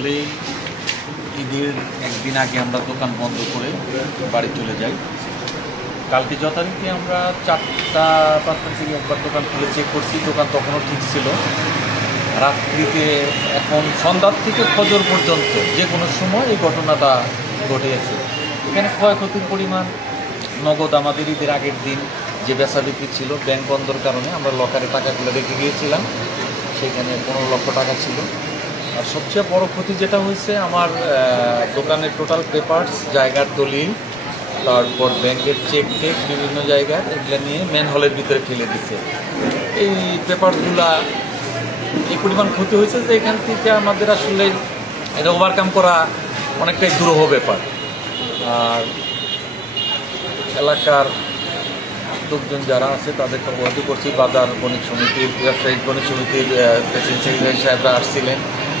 আসলেই ঈদের একদিন আগে আমরা দোকান বন্ধ করে বাড়ি চলে যাই। কালকে যথারীতি আমরা 4টা-5টার দিকে একবার দোকান খুলে চেক করছি, দোকান তখনও ঠিক ছিল। রাত্রিতে এখন সন্ধ্যার থেকে ফজর পর্যন্ত যে কোনো সময় এই ঘটনাটা ঘটেছে। এখানে ক্ষয়ক্ষতির পরিমাণ নগদ আমাদের ঈদের আগের দিন যে বেচা বিক্রি ছিল, ব্যাংক বন্ধর কারণে আমরা লকারে টাকাগুলো রেখে গিয়েছিলাম, সেখানে 15 লক্ষ টাকা ছিল। আর সবচেয়ে বড় ক্ষতি যেটা হয়েছে, আমার দোকানের টোটাল পেপারস, জায়গার দলিল, তারপর ব্যাংকের চেক টেক বিভিন্ন জায়গায় এগুলো নিয়ে ম্যানহোলের ভিতরে ফেলে দিচ্ছে। এই পেপারসগুলা এই পরিমাণ ক্ষতি হয়েছে যে এখান থেকে আমাদের আসলে এটা ওভারকাম করা অনেকটাই দুরূহ ব্যাপার। আর এলাকার লোকজন যারা আছে তাদেরকে অবগত করছি। বাজার বণিক সমিতির, ব্যবসায়িক বণিক সমিতির প্রেসিডেন্ট সেক্রেটারি সাহেবরা আসছিলেন,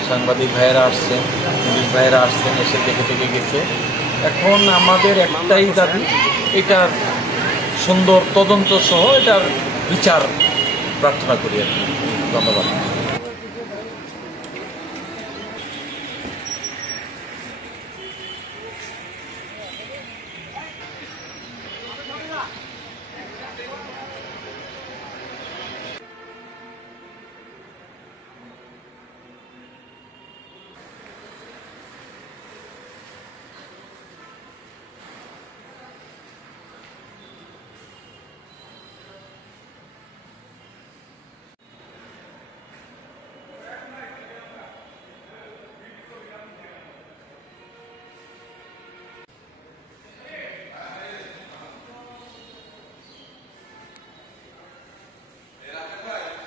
সাংবাদিক ভাইয়েরা আসছেন, পুলিশ ভাইয়েরা আসছেন, এসে দেখে গেছে। এখন আমাদের একটাই দাবি, এটার সুন্দর তদন্ত সহ এটার বিচার প্রার্থনা করি আর কি। ধন্যবাদ।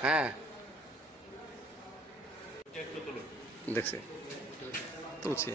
হ্যাঁ, দেখছি, তুলছি।